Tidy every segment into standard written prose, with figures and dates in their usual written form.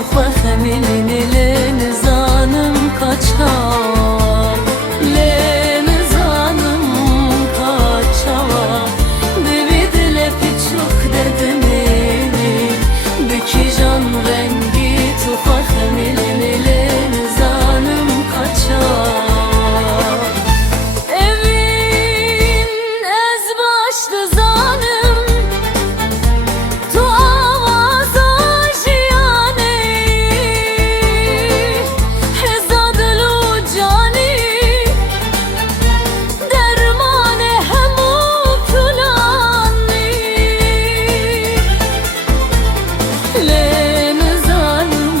tu fahmini le nizanım kaçar, le nizanım kaçar. Devi dile piçuk dedemini, beki can rengi tu fahmini le nizanım kaçar. Evin ez başlı zanım, tu avaza jiyane, hezadlu cani, dermane hemu pulani. Le nizanım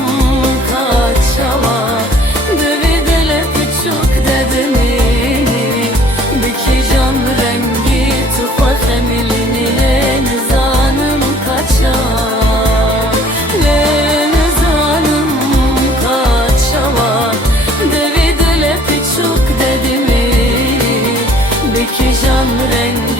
kaçava, devi dile piçuk dedemini, beki can rengi tu fahmini le nizanım kaçar, le nizanım kaçava. Devi dile piçuk dedemini, beki can rengi